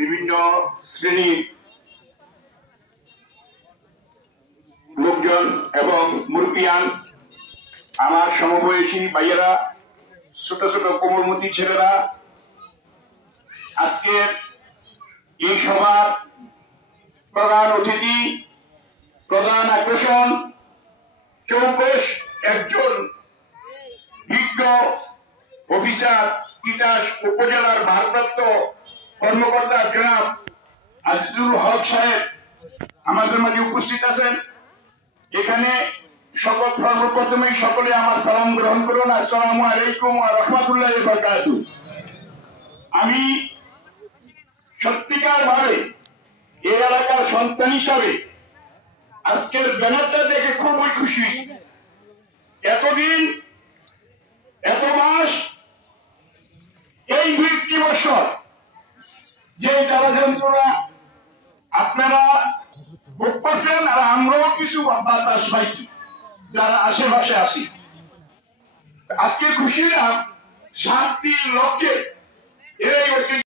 বিভিন্ন শ্রেণীর লোকজন এবং মুরব্বিয়ান, আমার সমবয়সী ভাইয়েরা, ছোট ছোট কোমলমতি ছেলেরা, আজকের এই সভার প্রধান অতিথি, প্রধান আকর্ষণ, চৌকস একজন বিজ্ঞ অফিসার, তিতাস উপজেলার ভারপ্রাপ্ত কর্মকর্তা জনাব আজিজুল হক সাহেব আমাদের মাঝে উপস্থিত আছেন। এখানে সর্বপ্রথমে সকলে আমার সালাম গ্রহণ করুন। আসসালামু আলাইকুম ওয়া রাহমাতুল্লাহি ওয়া বারাকাতুহু। আমি সত্যিকার ভাবে এই এলাকার সন্তান হিসাবে আজকের ব্যানারটা দেখে খুবই খুশি হয়েছি। এতদিন, এত মাস, এই ২ বছর যে জ্বালা যন্ত্রণা আপনারা ভোগ করছেন, আর আমরাও কিছু বাতাস পাইছি যারা আশেপাশে আসি। আজকে খুশি না শান্তির লক্ষ্যে এই